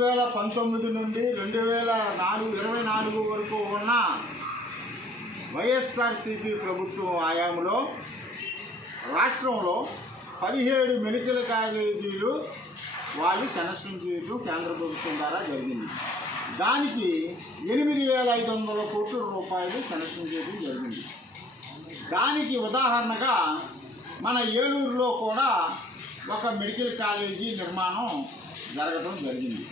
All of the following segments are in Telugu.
2019 నుండి 2024 వరకు ఉన్న వైఎస్ఆర్సీపీ ప్రభుత్వం హయాంలో రాష్ట్రంలో 17 మెడికల్ కాలేజీలు వాళ్ళు సెలక్షన్ చేయడం కేంద్ర ప్రభుత్వం ద్వారా జరిగింది. దానికి 8,500 కోట్ల రూపాయలు సెలక్షన్ చేయడం జరిగింది. దానికి ఉదాహరణగా మన ఏలూరులో కూడా ఒక మెడికల్ కాలేజీ నిర్మాణం జరగడం జరిగింది.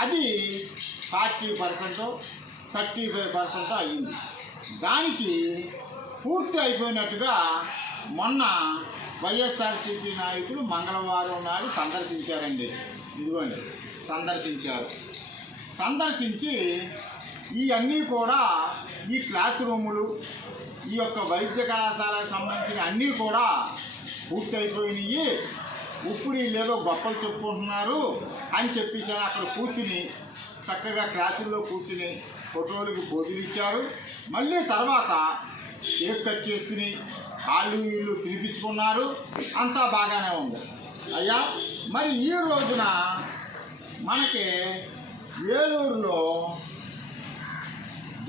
అది 40%, 35% అయ్యింది. దానికి పూర్తి అయిపోయినట్టుగా మొన్న వైఎస్ఆర్సీపీ నాయకులు మంగళవారం నాడు సందర్శించారండి. ఇదిగోండి సందర్శించి ఇవన్నీ కూడా ఈ క్లాస్ రూములు, ఈ యొక్క వైద్య కళాశాలకు సంబంధించిన అన్నీ కూడా పూర్తి అయిపోయినాయి. ఇప్పుడు వీళ్ళేదో గొప్పలు చెప్పుకుంటున్నారు అని చెప్పేసి అక్కడ కూర్చుని చక్కగా క్లాసుల్లో కూర్చుని ఫోటోలకి పోజులు ఇచ్చారు. మళ్ళీ తర్వాత కేక్ కట్ చేసుకుని కాళ్ళు వీళ్ళు తినిపించుకున్నారు. అంతా బాగానే ఉంది. అయ్యా, మరి ఈ రోజున మనకి ఏలూరులో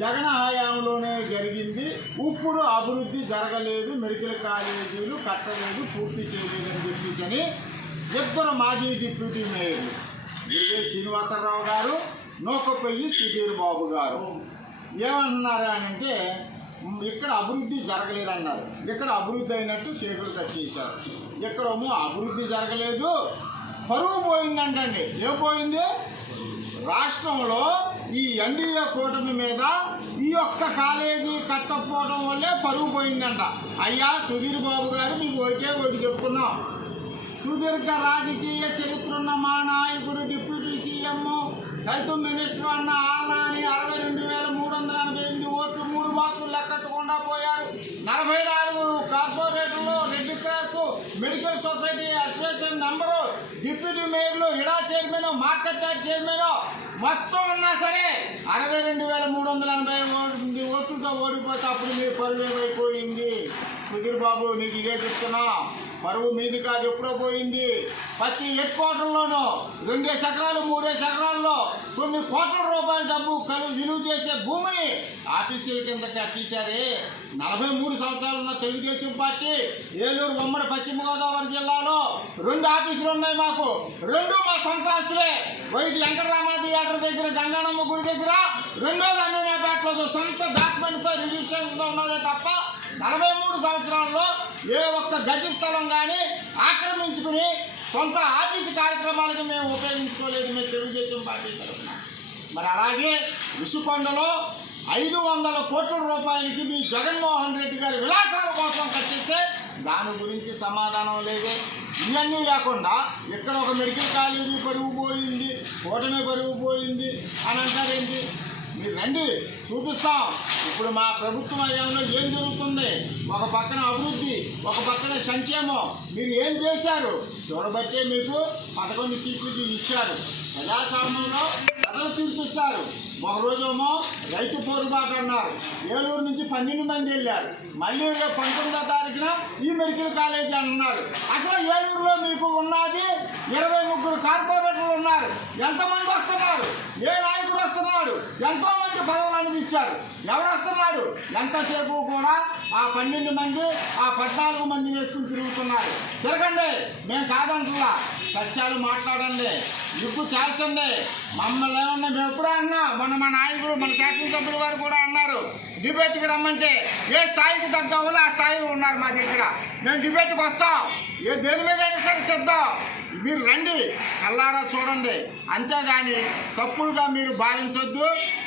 జగన్ హయాంలోనే జరిగింది. ఇప్పుడు అభివృద్ధి జరగలేదు, మెడికల్ కాలేజీలు కట్టలేదు, పూర్తి చేయలేదని చెప్పేసి అని ఇద్దరు మాజీ డిప్యూటీ మేయర్లు విజయ్ శ్రీనివాసరావు గారు, నూకపల్లి సుధీర్ బాబు గారు ఏమంటున్నారు అంటే ఇక్కడ అభివృద్ధి జరగలేదన్నారు. ఇక్కడ అభివృద్ధి అయినట్టు కేకులు కట్ చేశారు. ఇక్కడేమో అభివృద్ధి జరగలేదు, పరువు పోయిందంటండి. ఏం పోయింది? రాష్ట్రంలో ఈ ఎన్డీఏ కూటమి మీద ఈ యొక్క కాలేజీ కట్టకపోవడం వల్లే పరువు పోయిందంట. అయ్యా సుధీర్ బాబు గారు, మీకు ఒకటి చెప్తున్నాం. సుదీర్ఘ రాజకీయ చరిత్ర ఉన్న మా నాయకుడు, డిప్యూటీ సీఎం, హెల్త్ మినిస్టర్ అన్న ఆనాని 62,388 ఓట్లు 3 బాక్సులు లెక్కట్టకుండా పోయారు. 44 కార్పొరేటర్లు, red cross, medical society association member, deputy మేయర్లు, ఇడా చైర్మన్, మార్కెట్ యార్డ్ చైర్మన్ మొత్తం ఉన్నా సరే 62,388 ఓట్లతో ఓడిపోతే అప్పుడు మీ పరువు ఏమైపోయింది? సుధీర్ బాబు, నీకు ఇదే చెప్తున్నా, పరువు మీది కాదు, ఎప్పుడో పోయింది. ప్రతి హెడ్ క్వార్టర్లోనూ 2 ఎకరాలు 3 ఎకరాల్లో కొన్ని కోట్ల రూపాయల డబ్బు విలువ చేసే భూమిని ఆఫీసుల కింద కట్టేశారే. 43 సంవత్సరాలు ఉన్న తెలుగుదేశం పార్టీ ఏలూరు ఉమ్మడి పశ్చిమ గోదావరి జిల్లాలో 2 ఆఫీసులు ఉన్నాయి. మాకు 2 మా సొంత ఆస్తులే. ఒకటి వెంకటరామ థియేటర్ దగ్గర గంగానమ్మ గుడి దగ్గర, రెండోది అన్నపేటలో సొంత డాక్యుమెంట్తో రిజిస్ట్రేషన్తో ఉన్నదే తప్ప 43 సంవత్సరాల్లో ఏ ఒక్క గజ స్థలం కానీ ఆక్రమించుకుని సొంత ఆఫీసు కార్యక్రమాలకు మేము ఉపయోగించుకోలేదు మేము తెలుగుదేశం పార్టీ తరఫున. మరి అలాగే విసుకొండలో 500 కోట్ల రూపాయలకి మీ జగన్మోహన్ రెడ్డి గారి విలాసాల కోసం కట్టిస్తే దాని గురించి సమాధానం లేదే. ఇవన్నీ లేకుండా ఇక్కడ ఒక మెడికల్ కాలేజీ పరుగు పోయింది, కూటమి పరుగు పోయింది అని అంటారేంటి? మీరు రండి, చూపిస్తాం. ఇప్పుడు మా ప్రభుత్వం హయాంలో ఏం జరుగుతుంది? ఒక పక్కన అభివృద్ధి, ఒక పక్కన సంక్షేమం. మీరు ఏం చేశారు చూడబట్టే మీకు 11 సీట్లు ఇచ్చారు. ప్రజాస్వామ్యంలో ప్రజలు తీర్పిస్తారు. ఒకరోజేమో రైతు పోరుబాటు అన్నారు, ఏలూరు నుంచి 12 మంది వెళ్ళారు. మళ్ళీ 19వ తారీఖున ఈ మెడికల్ కాలేజీ అన్నారు. అసలు ఏలూరులో మీకు ఉన్నది 23 కార్పొరేటర్లు ఉన్నారు. ఎంతమంది వస్తున్నారు? ఏ నాయకుడు వస్తున్నాడు? ఎంతోమంది పదవులు అనిపించారు. ఎవరు వస్తున్నాడు? ఎంతసేపు కూడా ఆ 12 మంది, ఆ 14 మంది వేసుకుని తిరుగుతున్నారు. తిరగండి, మేము కాదంటున్నా. సత్యాలు మాట్లాడండి, యుగ్గు తేల్చండి. మమ్మల్ని ఏమన్నా మేము ఎప్పుడూ అన్నా, మొన్న మా నాయకుడు, మన శాసనసభ్యులు వారు కూడా అన్నారు, డిబేట్కి రమ్మంటే ఏ స్థాయికి తగ్గ వాళ్ళు ఆ స్థాయిలో ఉన్నారు మా దగ్గర. మేము డిబేట్కి వస్తాం, దేని మీద అయినా సరే సిద్ధం. మీరు రండి, కల్లారా చూడండి. అంతేగాని తప్పులుగా మీరు భావించొద్దు.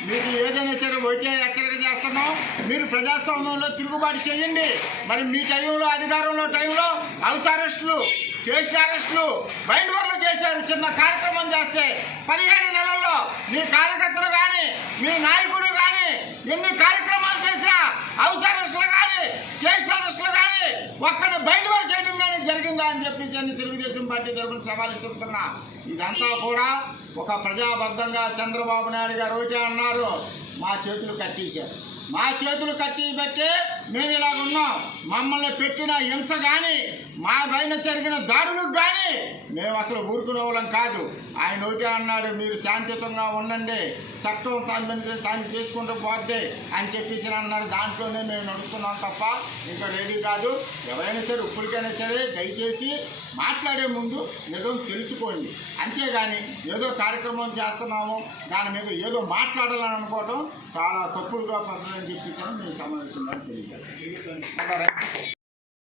మీకు ఏదైనా సరే ఒకటే హెచ్చరిక చేస్తున్నాం, మీరు ప్రజాస్వామ్యంలో తిరుగుబాటు చేయండి. మరి మీ టైంలో, అధికారంలో టైంలో హౌస్ అరెస్టులు, స్టేషన్ అరెస్టులు, బైండ్వర్లు చేశారు. చిన్న కార్యక్రమం చేస్తే 15 నెలల్లో మీ కార్యకర్తలు కానీ, మీ నాయకుడు కానీ ఎన్ని కార్యక్రమాలు చేసినా హౌస్ అరెస్టులు కానీ, స్టేషన్ అరెస్టులు కానీ, ఒక్కను బైండ్వర్ చేయడం కానీ జరిగిందా అని చెప్పేసి అన్ని తెలుగుదేశం పార్టీ తరఫున సవాలు చెప్తున్నా. ఇదంతా కూడా ఒక ప్రజాబద్ధంగా చంద్రబాబు నాయుడు గారు ఒకటే అన్నారు, మా చేతులు కట్టేశారు. మా చేతులు కట్టి బట్టే మేము ఇలాగ ఉన్నాం, మమ్మల్ని పెట్టిన హింస కానీ మా పైన జరిగిన దాడులకు కానీ మేము అసలు ఊరుకునే వాళ్ళం కాదు. ఆయన ఒకటే అన్నాడు, మీరు శాంతియుతంగా ఉండండి, చట్టం దాన్ని చేసుకుంటూ పోద్ది అని చెప్పేసి అన్నారు. దాంట్లోనే మేము నడుస్తున్నాం తప్ప ఇంకా రెడీ కాదు. ఎవరైనా సరే ఇప్పటికైనా సరే దయచేసి మాట్లాడే ముందు నిజం తెలుసుకోండి. అంతేగాని ఏదో కార్యక్రమం చేస్తున్నాము దాని మీద ఏదో మాట్లాడాలని అనుకోవటం చాలా తప్పుడుగా పద్ధతి అని చెప్పేసి మీ సమావేశంగా తెలియజేస్తాను.